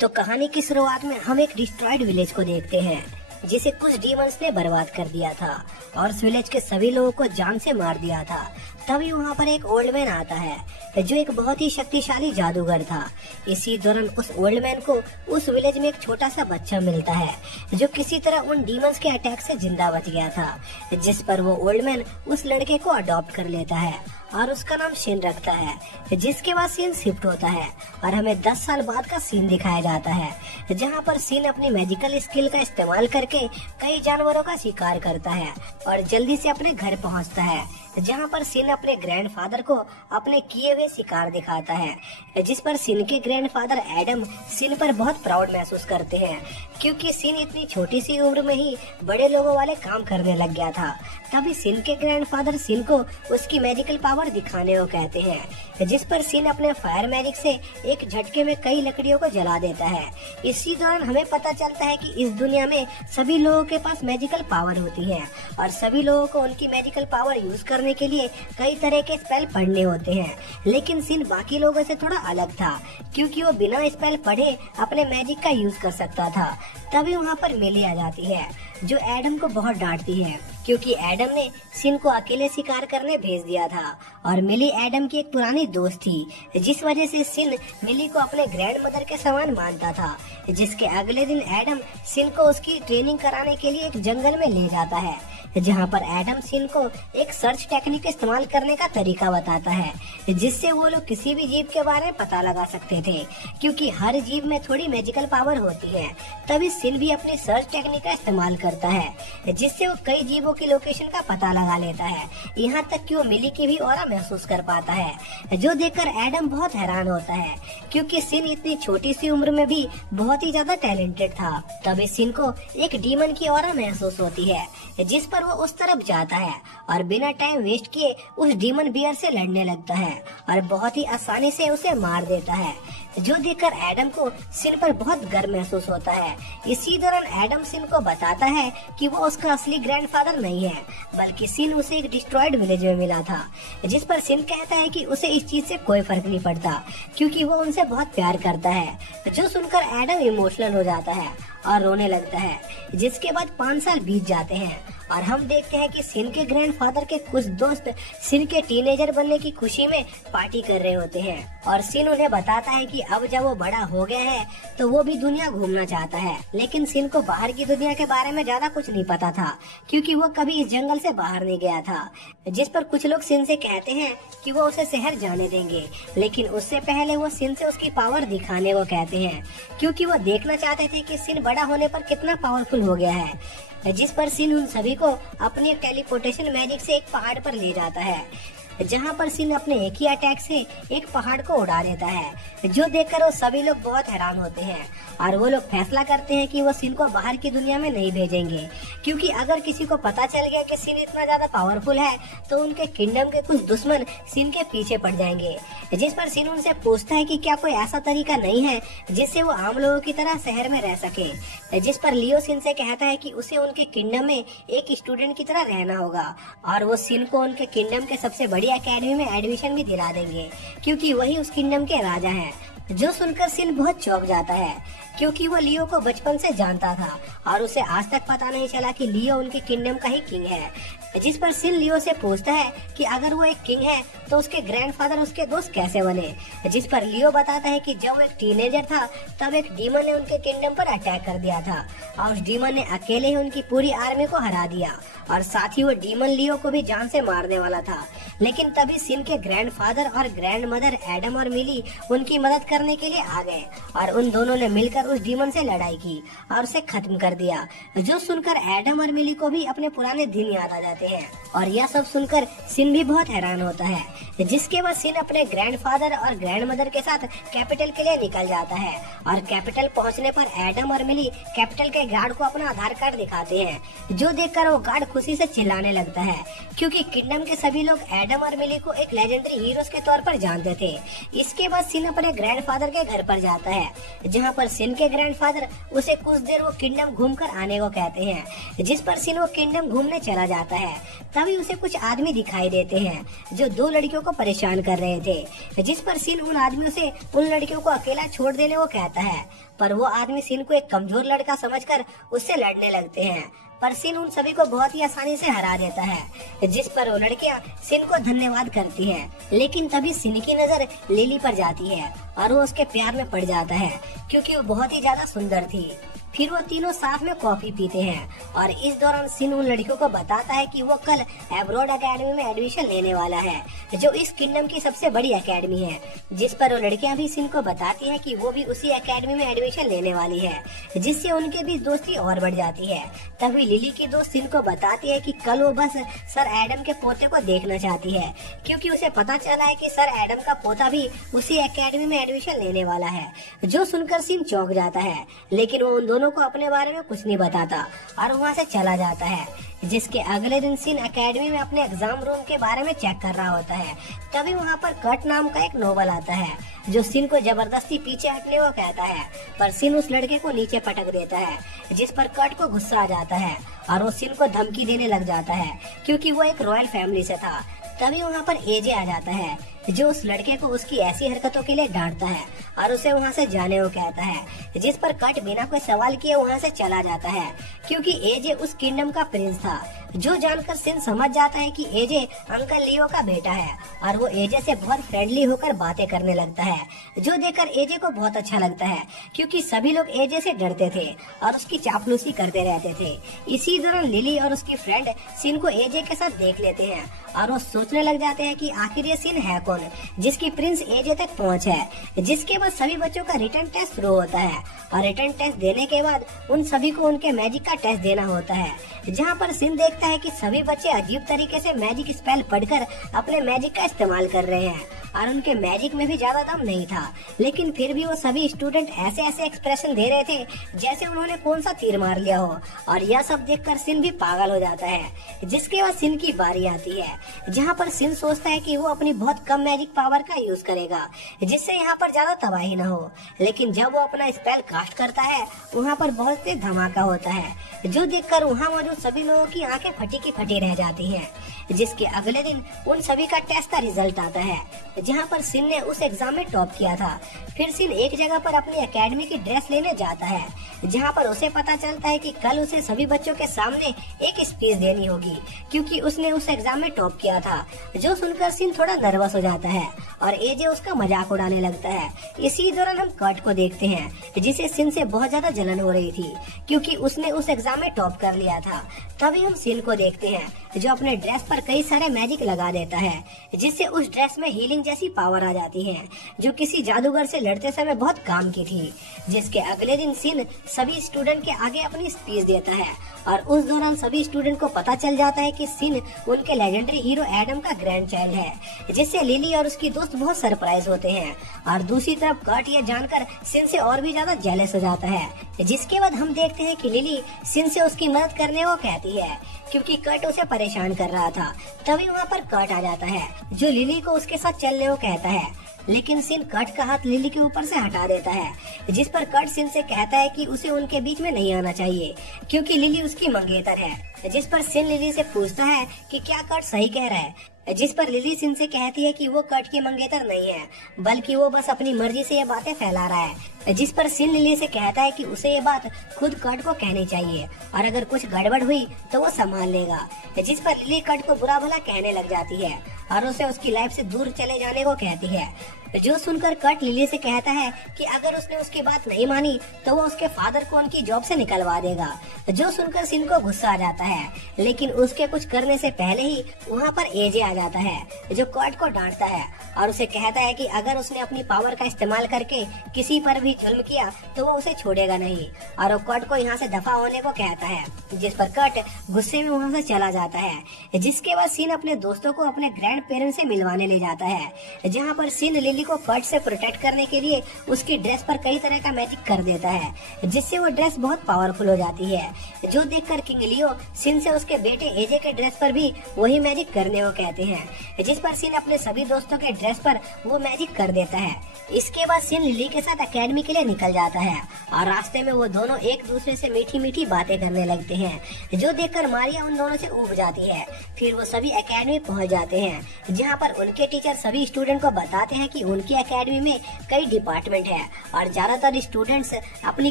तो कहानी की शुरुआत में हम एक डिस्ट्रॉयड विलेज को देखते हैं जिसे कुछ डीमंस ने बर्बाद कर दिया था और उस विलेज के सभी लोगों को जान से मार दिया था। तभी वहाँ पर एक ओल्ड मैन आता है जो एक बहुत ही शक्तिशाली जादूगर था। इसी दौरान उस ओल्ड मैन को उस विलेज में एक छोटा सा बच्चा मिलता है जो किसी तरह उन डीमंस के अटैक से जिंदा बच गया था, जिस पर वो ओल्ड मैन उस लड़के को अडॉप्ट कर लेता है और उसका नाम शिन रखता है। जिसके बाद सीन शिफ्ट होता है और हमें 10 साल बाद का सीन दिखाया जाता है जहां पर सीन अपनी मैजिकल स्किल का इस्तेमाल करके कई जानवरों का शिकार करता है और जल्दी से अपने घर पहुंचता है, जहां पर सीन अपने ग्रैंडफादर को अपने किए हुए शिकार दिखाता है। जिस पर सीन के ग्रैंडफादर एडम सीन पर बहुत प्राउड महसूस करते हैं क्योंकि सीन इतनी छोटी सी उम्र में ही बड़े लोगों वाले काम करने लग गया था। तभी सीन के ग्रैंडफादर सीन को उसकी मैजिकल पावर दिखाने को कहते हैं, जिस पर सीन अपने फायर मैजिक से एक झटके में कई लकड़ियों को जला देता है। इसी दौरान हमें पता चलता है कि इस दुनिया में सभी लोगों के पास मैजिकल पावर होती है और सभी लोगों को उनकी मैजिकल पावर यूज करने के लिए कई तरह के स्पेल पढ़ने होते हैं। लेकिन सीन बाकी लोगों से थोड़ा अलग था क्योंकि वो बिना स्पेल पढ़े अपने मैजिक का यूज कर सकता था। तभी वहाँ पर मिली आ जाती है जो एडम को बहुत डांटती है क्योंकि एडम ने सीन को अकेले शिकार करने भेज दिया था और मिली एडम की एक पुरानी दोस्त थी, जिस वजह से सीन मिली को अपने ग्रैंड मदर के समान मानता था। जिसके अगले दिन एडम सीन को उसकी ट्रेनिंग कराने के लिए एक जंगल में ले जाता है जहां पर एडम सीन को एक सर्च टेक्निक इस्तेमाल करने का तरीका बताता है जिससे वो लोग किसी भी जीव के बारे में पता लगा सकते थे क्योंकि हर जीव में थोड़ी मैजिकल पावर होती है। तभी सीन भी अपनी सर्च टेक्निक का इस्तेमाल करता है जिससे वो कई जीवों की लोकेशन का पता लगा लेता है, यहाँ तक कि वो मिली की भी ऑरा महसूस कर पाता है, जो देखकर एडम बहुत हैरान होता है क्योंकि सीन इतनी छोटी सी उम्र में भी बहुत ही ज्यादा टैलेंटेड था। तभी सीन को एक डीमन की ऑरा महसूस होती है जिस पर वो उस तरफ जाता है और बिना टाइम वेस्ट किए उस डीमन बियर से लड़ने लगता है और बहुत ही आसानी से उसे मार देता है, जो देखकर एडम को सीन पर बहुत गर्व महसूस होता है। इसी दौरान एडम सीन को बताता है कि वो उसका असली ग्रैंडफादर नहीं है बल्कि सीन उसे एक डिस्ट्रॉयड विलेज में मिला था, जिस पर सीन कहता है कि उसे इस चीज से कोई फर्क नहीं पड़ता क्योंकि वो उनसे बहुत प्यार करता है, जो सुनकर एडम इमोशनल हो जाता है और रोने लगता है। जिसके बाद 5 साल बीत जाते हैं और हम देखते हैं कि सीन के ग्रैंडफादर के कुछ दोस्त सीन के टीनेजर बनने की खुशी में पार्टी कर रहे होते हैं और सीन उन्हें बताता है कि अब जब वो बड़ा हो गया है तो वो भी दुनिया घूमना चाहता है। लेकिन सीन को बाहर की दुनिया के बारे में ज्यादा कुछ नहीं पता था क्योंकि वो कभी इस जंगल से बाहर नहीं गया था। जिस पर कुछ लोग सीन से कहते हैं कि वो उसे शहर जाने देंगे, लेकिन उससे पहले वो सीन से उसकी पावर दिखाने को कहते हैं क्योंकि वो देखना चाहते थे कि सीन बड़ा होने पर कितना पावरफुल हो गया है। जिस पर सीन उन सभी को अपने टेलीपोर्टेशन मैजिक से एक पहाड़ पर ले जाता है जहां पर सीन अपने एक ही अटैक से एक पहाड़ को उड़ा देता है, जो देखकर वो सभी लोग बहुत हैरान होते हैं और वो लोग फैसला करते हैं कि वो सीन को बाहर की दुनिया में नहीं भेजेंगे क्योंकि अगर किसी को पता चल गया कि सीन इतना ज्यादा पावरफुल है तो उनके किंगडम के कुछ दुश्मन सीन के पीछे पड़ जाएंगे। जिस पर सीन उनसे पूछता है कि क्या कोई ऐसा तरीका नहीं है जिससे वो आम लोगों की तरह शहर में रह सके। जिस पर लियो सीन से कहता है कि उसे उनके किंगडम में एक स्टूडेंट की तरह रहना होगा और वो सीन को उनके किंगडम के सबसे बड़ी एकेडमी में एडमिशन भी दिला देंगे क्योंकि वही उस किंगडम के राजा हैं। जो सुनकर सीन बहुत चौंक जाता है क्योंकि वो लियो को बचपन से जानता था और उसे आज तक पता नहीं चला कि लियो उनके किंगडम का ही किंग है। जिस पर सीन लियो से पूछता है कि अगर वो एक किंग है तो उसके ग्रैंडफादर उसके दोस्त कैसे बने। जिस पर लियो बताता है कि जब वो एक टीनेजर था तब एक डीमन ने उनके किंगडम पर अटैक कर दिया था और उस डीमन ने अकेले ही उनकी पूरी आर्मी को हरा दिया और साथ ही वो डीमन लियो को भी जान से मारने वाला था। लेकिन तभी सीन के ग्रैंडफादर और ग्रैंड मदर एडम और मिली उनकी मदद करने के लिए आ गए और उन दोनों ने मिलकर उस डीमन से लड़ाई की और उसे खत्म कर दिया, जो सुनकर एडम और मिली को भी अपने पुराने दिन याद आ जाते हैं और यह सब सुनकर सीन भी बहुत हैरान होता है। जिसके बाद सीन अपने ग्रैंडफादर और ग्रैंड मदर के साथ कैपिटल के लिए निकल जाता है और कैपिटल पहुंचने पर एडम और मिली कैपिटल के गार्ड को अपना आधार कार्ड दिखाते हैं, जो देखकर वो गार्ड खुशी से चिल्लाने लगता है क्योंकि किंगडम के सभी लोग एडम और मिली को एक लेजेंडरी हीरोज के तौर पर जानते थे। इसके बाद सीन अपने ग्रैंडफादर के घर पर जाता है जहां पर सीन के ग्रैंडफादर उसे कुछ देर वो किंगडम घूमकर आने को कहते हैं, जिस पर सीन वो किंगडम घूमने चला जाता है। तभी उसे कुछ आदमी दिखाई देते हैं जो 2 लड़कियों को परेशान कर रहे थे, जिस पर सीन उन आदमियों से उन लड़कियों को अकेला छोड़ देने को कहता आता है, पर वो आदमी सिन को एक कमजोर लड़का समझकर उससे लड़ने लगते हैं। पर सिन उन सभी को बहुत ही आसानी से हरा देता है, जिस पर वो लड़कियां सिन को धन्यवाद करती हैं। लेकिन तभी सिन की नजर लिली पर जाती है और वो उसके प्यार में पड़ जाता है, क्योंकि वो बहुत ही ज्यादा सुंदर थी। फिर वो तीनों साथ में कॉफी पीते हैं और इस दौरान सिन उन लड़कियों को बताता है कि वो कल एब्रॉड एकेडमी में एडमिशन लेने वाला है, जो इस किंगडम की सबसे बड़ी एकेडमी है। जिस पर वो लड़कियां भी सिन को बताती हैं कि वो भी उसी एकेडमी में एडमिशन लेने वाली है, जिससे उनके बीच दोस्ती और बढ़ जाती है। तभी लिली की दोस्त सिन को बताती है कि कल वो बस सर एडम के पोते को देखना चाहती है, क्योंकि उसे पता चला है कि सर एडम का पोता भी उसी एकेडमी में एडमिशन लेने वाला है। जो सुनकर सिन चौंक जाता है, लेकिन वो उन दोनों को अपने बारे में कुछ नहीं बताता और वहाँ से चला जाता है। जिसके अगले दिन सिन एकेडमी में अपने एग्जाम रूम के बारे में चेक कर रहा होता है। तभी वहाँ पर कट नाम का एक नोबल आता है, जो सिन को जबरदस्ती पीछे हटने को कहता है, पर सिन उस लड़के को नीचे पटक देता है, जिस पर कट को गुस्सा आ जाता है और वो सिन को धमकी देने लग जाता है, क्योंकि वो एक रॉयल फैमिली से था। तभी वहाँ पर एजे आ जाता है, जो उस लड़के को उसकी ऐसी हरकतों के लिए डांटता है और उसे वहाँ से जाने को कहता है। जिस पर कट बिना कोई सवाल किए वहाँ से चला जाता है, क्योंकि एजे उस किंगडम का प्रिंस था। जो जानकर सिन समझ जाता है कि एजे अंकल लियो का बेटा है और वो एजे से बहुत फ्रेंडली होकर बातें करने लगता है, जो देखकर एजे को बहुत अच्छा लगता है, क्योंकि सभी लोग एजे से डरते थे और उसकी चापलूसी करते रहते थे। इसी दौरान लिली और उसकी फ्रेंड सिन को एजे के साथ देख लेते हैं और वो सोचने लग जाते हैं कि आखिर ये सिन है कौन, जिसकी प्रिंस एजे तक पहुंच है। जिसके बाद सभी बच्चों का रिटर्न टेस्ट शुरू होता है और रिटर्न टेस्ट देने के बाद उन सभी को उनके मैजिक का टेस्ट देना होता है, जहां पर सिन देखता है कि सभी बच्चे अजीब तरीके से मैजिक स्पेल पढ़कर अपने मैजिक का इस्तेमाल कर रहे हैं और उनके मैजिक में भी ज्यादा दम नहीं था। लेकिन फिर भी वो सभी स्टूडेंट ऐसे ऐसे एक्सप्रेशन दे रहे थे जैसे उन्होंने कौन सा तीर मार लिया हो, और यह सब देखकर सिन भी पागल हो जाता है। जिसके बाद सिन की बारी आती है, जहाँ पर सिन सोचता है कि वो अपनी बहुत कम मैजिक पावर का यूज करेगा, जिससे यहाँ पर ज्यादा तबाही न हो। लेकिन जब वो अपना स्पेल कास्ट करता है, वहाँ पर बहुत तेज धमाका होता है, जो देखकर वहाँ मौजूद सभी लोगों की आंखें फटी की फटी रह जाती हैं। जिसके अगले दिन उन सभी का टेस्ट का रिजल्ट आता है, जहाँ पर सिन ने उस एग्जाम में टॉप किया था। फिर सिन एक जगह पर अपनी एकेडमी की ड्रेस लेने जाता है, जहाँ पर उसे पता चलता है कि कल उसे सभी बच्चों के सामने एक स्पीच देनी होगी, क्योंकि उसने उस एग्जाम में टॉप किया था। जो सुनकर सिन थोड़ा नर्वस हो जाता है और एजे उसका मजाक उड़ाने लगता है। इसी दौरान हम कट को देखते हैं, जिसे सिन से बहुत ज्यादा जलन हो रही थी, क्योंकि उसने उस एग्जाम में टॉप कर लिया था। तभी हम सिन को देखते हैं, जो अपने ड्रेस पर कई सारे मैजिक लगा देता है, जिससे उस ड्रेस में हीलिंग जैसी पावर आ जाती है, जो किसी जादूगर से लड़ते समय बहुत काम की थी। जिसके अगले दिन सिन सभी स्टूडेंट के आगे अपनी स्पीच देता है और उस दौरान सभी स्टूडेंट को पता चल जाता है कि सिन उनके लेजेंडरी हीरो एडम का ग्रैंड चाइल्ड है, जिससे लिली और उसकी दोस्त बहुत सरप्राइज होते हैं। और दूसरी तरफ कट ये जानकर सिन से और भी ज्यादा जेलस हो जाता है। जिसके बाद हम देखते हैं कि लिली सिन से उसकी मदद करने को कहती है, क्योंकि कट उसे परेशान कर रहा था। तभी वहाँ पर कट आ जाता है, जो लिली को उसके साथ चलने को कहता है, लेकिन सिन कट का हाथ लिली के ऊपर से हटा देता है। जिस पर कट सिन से कहता है कि उसे उनके बीच में नहीं आना चाहिए, क्योंकि लिली उसकी मंगेतर है। जिस पर सिन लिली से पूछता है कि क्या कट सही कह रहा है, जिस पर लिली सिन से कहती है कि वो कट की मंगेतर नहीं है, बल्कि वो बस अपनी मर्जी से ये बातें फैला रहा है। जिस पर सिन लिली से कहता है कि उसे ये बात खुद कट को कहनी चाहिए और अगर कुछ गड़बड़ हुई तो वो संभाल लेगा। जिस पर लिली कट को बुरा भला कहने लग जाती है और उसे उसकी लाइफ से दूर चले जाने को कहती है। जो सुनकर कट लिली से कहता है कि अगर उसने उसकी बात नहीं मानी तो वो उसके फादर को उनकी जॉब से निकलवा देगा। जो सुनकर सिन को गुस्सा आ जाता है, लेकिन उसके कुछ करने से पहले ही वहाँ पर एजे आ जाता है, जो कट को डांटता है और उसे कहता है कि अगर उसने अपनी पावर का इस्तेमाल करके किसी पर भी जुल्म किया तो वो उसे छोड़ेगा नहीं, और वो कट को यहाँ से दफा होने को कहता है। जिस पर कट गुस्से में वहाँ से चला जाता है। जिसके बाद सिन अपने दोस्तों को अपने ग्रैंड पेरेंट्स से मिलवाने ले जाता है, जहाँ पर सिन लिली को कट से प्रोटेक्ट करने के लिए उसकी ड्रेस पर कई तरह का मैजिक कर देता है, जिससे वो ड्रेस बहुत पावरफुल हो जाती है। जो देखकर किंग लियो सिन से उसके बेटे एजे के ड्रेस पर भी वही मैजिक करने को कहते हैं। जिस पर सिन अपने सभी दोस्तों के ड्रेस पर वो मैजिक कर देता है। इसके बाद सिन लिली के साथ एकेडमी के लिए निकल जाता है और रास्ते में वो दोनों एक दूसरे से मीठी मीठी बातें करने लगते हैं, जो देखकर मारिया उन दोनों से ऊब जाती है। फिर वो सभी एकेडमी पहुंच जाते हैं, जहाँ पर उनके टीचर सभी स्टूडेंट को बताते हैं कि उनकी एकेडमी में कई डिपार्टमेंट है और ज्यादातर स्टूडेंट्स अपनी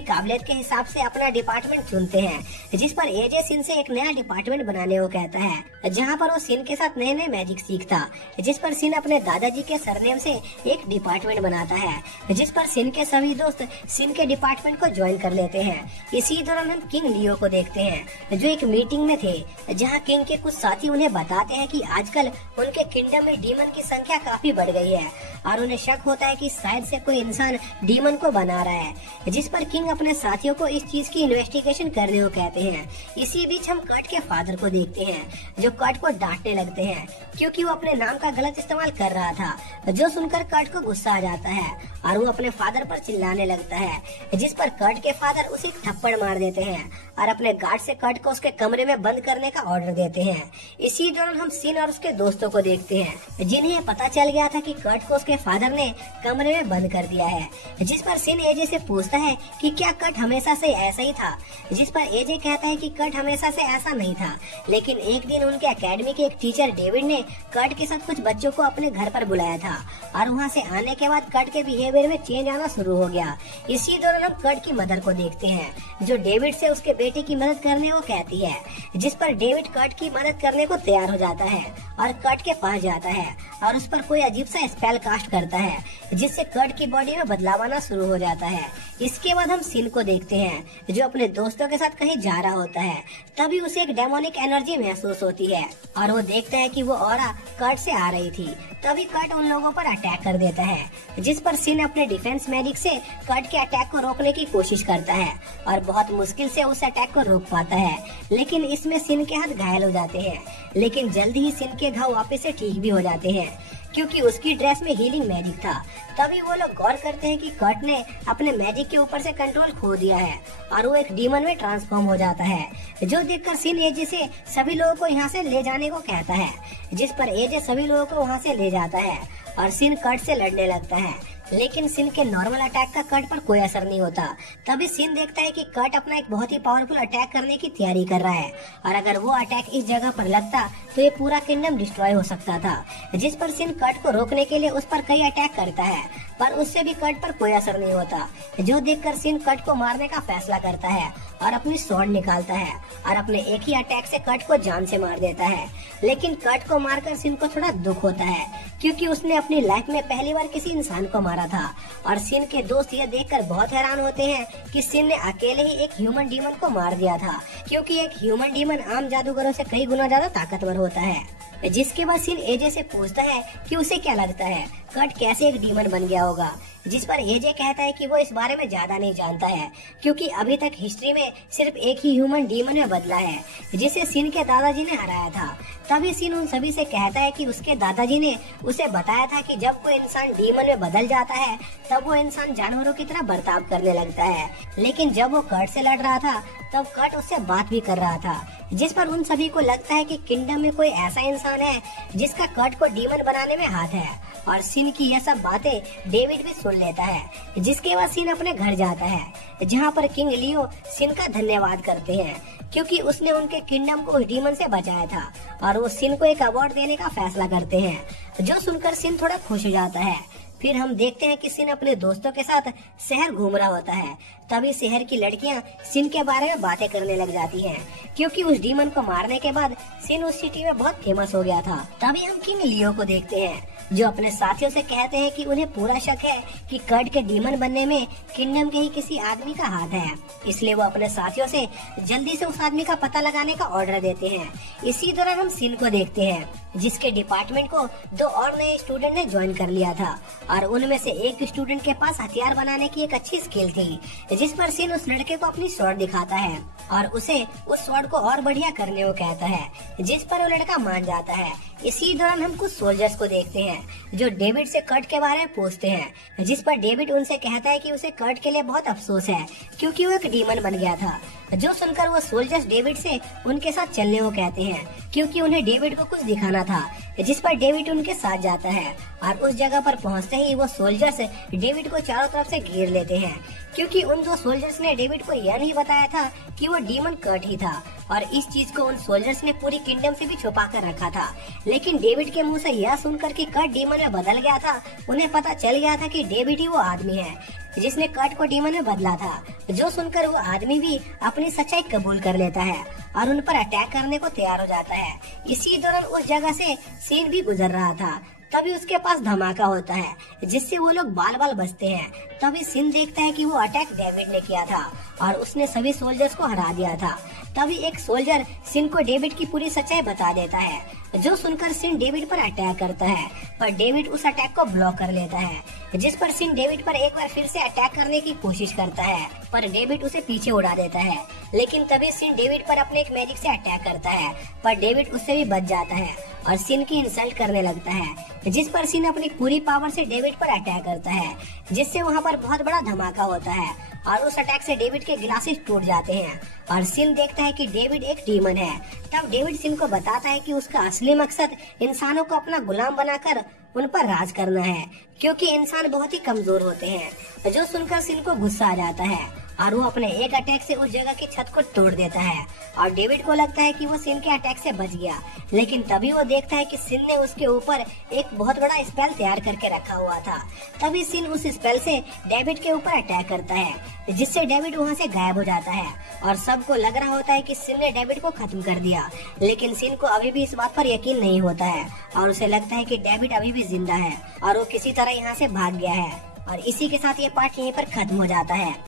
काबिलियत के हिसाब से अपना डिपार्टमेंट चुनते हैं, जिस पर एजे सिन से एक नया डिपार्टमेंट बनाने को कहता है, जहाँ पर वो सिन के साथ नए नए मैजिक सीखता, जिस पर सिन अपने दादाजी के सरनेम से एक डिपार्टमेंट बनाता है, जिस पर सिन के सभी दोस्त सिन के डिपार्टमेंट को ज्वाइन कर लेते हैं। इसी दौरान हम किंग लियो को देखते हैं, जो एक मीटिंग में थे, जहाँ किंग के कुछ साथी उन्हें बताते हैं कि आजकल उनके किंगडम में डीमन की संख्या काफी बढ़ गई है और उन्हें शक होता है कि शायद से कोई इंसान डीमन को बना रहा है, जिस पर किंग अपने साथियों को इस चीज की इन्वेस्टिगेशन करने को कहते हैं। इसी बीच हम कर्ट के फादर को देखते हैं, जो कर्ट को डांटने लगते हैं क्योंकि वो अपने नाम का गलत इस्तेमाल कर रहा था, जो सुनकर कर्ट को गुस्सा आ जाता है और वो अपने फादर पर चिल्लाने लगता है, जिस पर कर्ट के फादर उसे एक थप्पड़ मार देते हैं और अपने गार्ड से कर्ट को उसके कमरे में बंद करने का ऑर्डर देते हैं। इसी दौरान हम सिन और उसके दोस्तों को देखते हैं, जिन्हें पता चल गया था कि कर्ट को उसके फादर ने कमरे में बंद कर दिया है, जिस पर सिन एजे से पूछता है कि क्या कर्ट हमेशा से ऐसा ही था, जिस पर एजे कहता है कि कर्ट हमेशा से ऐसा नहीं था, लेकिन एक दिन उनके एकेडमी के एक टीचर डेविड ने कर्ट के साथ कुछ बच्चों को अपने घर पर बुलाया था और वहाँ से आने के बाद कर्ट के बिहेवियर में चेंज आना शुरू हो गया। इसी दौरान हम कर्ट की मदर को देखते हैं, जो डेविड से उसके बेटे की मदद करने को कहती है, जिस पर डेविड कर्ट की मदद करने को तैयार हो जाता है और कर्ट के पास जाता है और उस पर कोई अजीब सा स्पेल कास्ट करता है, जिससे कर्ट की बॉडी में बदलाव आना शुरू हो जाता है। इसके बाद हम सिन को देखते हैं, जो अपने दोस्तों के साथ कहीं जा रहा होता है, तभी उसे एक डेमोनिक एनर्जी महसूस होती है और वो देखता है कि वो ऑरा कर्ट से आ रही थी। तभी कर्ट उन लोगों पर अटैक कर देता है, जिस पर सिन अपने डिफेंस मैजिक से कर्ट के अटैक को रोकने की कोशिश करता है और बहुत मुश्किल से उस अटैक को रोक पाता है, लेकिन इसमें सिन के हाथ घायल हो जाते हैं। लेकिन जल्दी ही सिन के घाव वापस से ठीक भी हो जाते हैं, क्योंकि उसकी ड्रेस में हीलिंग मैजिक था। तभी वो लोग गौर करते हैं कि कर्ट ने अपने मैजिक के ऊपर से कंट्रोल खो दिया है और वो एक डीमन में ट्रांसफॉर्म हो जाता है, जो देखकर सिन एजे से सभी लोगों को यहाँ से ले जाने को कहता है, जिस पर एजे सभी लोगों को वहाँ से ले जाता है और सिन कर्ट से लड़ने लगता है। लेकिन सिन के नॉर्मल अटैक का कर्ट पर कोई असर नहीं होता। तभी सिन देखता है कि कर्ट अपना एक बहुत ही पावरफुल अटैक करने की तैयारी कर रहा है और अगर वो अटैक इस जगह पर लगता तो ये पूरा किंगडम डिस्ट्रॉय हो सकता था, जिस पर सिन कर्ट को रोकने के लिए उस पर कई अटैक करता है, पर उससे भी कर्ट पर कोई असर नहीं होता, जो देखकर सिन कर्ट को मारने का फैसला करता है और अपनी स्वॉर्ड निकालता है और अपने एक ही अटैक से कर्ट को जान से मार देता है। लेकिन कर्ट को मारकर सिन को थोड़ा दुख होता है, क्योंकि उसने अपनी लाइफ में पहली बार किसी इंसान को मारा था और सिन के दोस्त ये देखकर बहुत हैरान होते हैं कि सिन ने अकेले ही एक ह्यूमन डीमन को मार दिया था, क्योंकि एक ह्यूमन डीमन आम जादूगरों से कई गुना ज्यादा ताकतवर होता है। जिसके बाद सिन एजे से पूछता है कि उसे क्या लगता है कर्ट कैसे एक डीमन बन गया होगा, जिस पर एजे कहता है कि वो इस बारे में ज्यादा नहीं जानता है, क्योंकि अभी तक हिस्ट्री में सिर्फ एक ही ह्यूमन डीमन में बदला है, जिसे सिन के दादाजी ने हराया था। तभी सिन उन सभी से कहता है कि उसके दादाजी ने उसे बताया था कि जब कोई इंसान डीमन में बदल जाता है तब वो इंसान जानवरों की तरह बर्ताव करने लगता है, लेकिन जब वो कर्ट से लड़ रहा था तब कर्ट उससे बात भी कर रहा था, जिस पर उन सभी को लगता है कि किंगडम में कोई ऐसा इंसान है जिसका कर्ट को डीमन बनाने में हाथ है। और सिन की यह सब बातें डेविड भी सुन लेता है, जिसके बाद सिन अपने घर जाता है, जहाँ पर किंग लियो सिन का धन्यवाद करते हैं, क्योंकि उसने उनके किंगडम को उस डीमन से बचाया था और वो सिन को एक अवार्ड देने का फैसला करते हैं, जो सुनकर सिन थोड़ा खुश हो जाता है। फिर हम देखते हैं कि सिन अपने दोस्तों के साथ शहर घूम रहा होता है। तभी शहर की लड़कियां सिन के बारे में बातें करने लग जाती हैं, क्योंकि उस डीमन को मारने के बाद सिन उस सिटी में बहुत फेमस हो गया था। तभी हम किंग लियो को देखते हैं, जो अपने साथियों से कहते हैं कि उन्हें पूरा शक है कि कर्ट के डीमन बनने में किंगडम के ही किसी आदमी का हाथ है, इसलिए वो अपने साथियों से जल्दी से उस आदमी का पता लगाने का ऑर्डर देते हैं। इसी दौरान हम सिन को देखते हैं, जिसके डिपार्टमेंट को 2 और नए स्टूडेंट ने ज्वाइन कर लिया था और उनमें से एक स्टूडेंट के पास हथियार बनाने की एक अच्छी स्किल थी, जिस पर सिन उस लड़के को अपनी स्वॉर्ड दिखाता है और उसे उस स्वॉर्ड को और बढ़िया करने को कहता है, जिस पर वो लड़का मान जाता है। इसी दौरान हम कुछ सोल्जर्स को देखते हैं, जो डेविड से कर्ट के बारे में पूछते हैं, जिस पर डेविड उनसे कहता है कि उसे कर्ट के लिए बहुत अफसोस है, क्योंकि वो एक डीमन बन गया था। जो सुनकर वो सोल्जर्स डेविड से उनके साथ चलने को कहते हैं, क्योंकि उन्हें डेविड को कुछ दिखाना था, जिस पर डेविड उनके साथ जाता है और उस जगह पर पहुंचते ही वो सोल्जर्स डेविड को चारों तरफ से घेर लेते हैं, क्योंकि उन 2 सोल्जर्स ने डेविड को यह नहीं बताया था कि वो डीमन कर्ट ही था और इस चीज को उन सोल्जर्स ने पूरी किंगडम से भी छुपा कर रखा था। लेकिन डेविड के मुंह से यह सुनकर कि कर्ट डीमन में बदल गया था, उन्हें पता चल गया था कि डेविड ही वो आदमी है जिसने कर्ट को डीमन में बदला था। जो सुनकर वो आदमी भी अपनी सच्चाई कबूल कर लेता है और उन पर अटैक करने को तैयार हो जाता है। इसी दौरान उस जगह से सीन भी गुजर रहा था। तभी उसके पास धमाका होता है जिससे वो लोग बाल बाल बचते हैं। तभी सिन देखता है कि वो अटैक डेविड ने किया था और उसने सभी सोल्जर्स को हरा दिया था। तभी एक सोल्जर सिन को डेविड की पूरी सच्चाई बता देता है, जो सुनकर सिन डेविड पर अटैक करता है, पर डेविड उस अटैक को ब्लॉक कर लेता है। जिस पर सिन डेविड पर एक बार फिर से अटैक करने की कोशिश करता है, पर डेविड उसे पीछे उड़ा देता है। लेकिन तभी सिन डेविड पर अपने एक मैजिक से अटैक करता है, पर डेविड उससे भी बच जाता है और सिन की इंसल्ट करने लगता है। जिस पर सिन अपनी पूरी पावर से डेविड पर अटैक करता है, जिससे वहाँ पर बहुत बड़ा धमाका होता है और उस अटैक से डेविड के ग्लासेस टूट जाते हैं और सिन देखता है कि डेविड एक डीमन है। तब डेविड सिन को बताता है कि उसका असली मकसद इंसानों को अपना गुलाम बनाकर उन पर राज करना है, क्योंकि इंसान बहुत ही कमजोर होते हैं। जो सुनकर सिन को गुस्सा आ जाता है और वो अपने एक अटैक से उस जगह की छत को तोड़ देता है और डेविड को लगता है कि वो सिन के अटैक से बच गया। लेकिन तभी वो देखता है कि सिन ने उसके ऊपर एक बहुत बड़ा स्पेल तैयार करके रखा हुआ था। तभी सिन उस स्पेल से डेविड के ऊपर अटैक करता है, जिससे डेविड वहाँ से गायब हो जाता है और सबको लग रहा होता है कि सिन ने डेविड को खत्म कर दिया। लेकिन सिन को अभी भी इस बात पर यकीन नहीं होता है और उसे लगता है कि डेविड अभी भी जिंदा है और वो किसी तरह यहाँ से भाग गया है। और इसी के साथ ये पार्ट यहीं पर खत्म हो जाता है।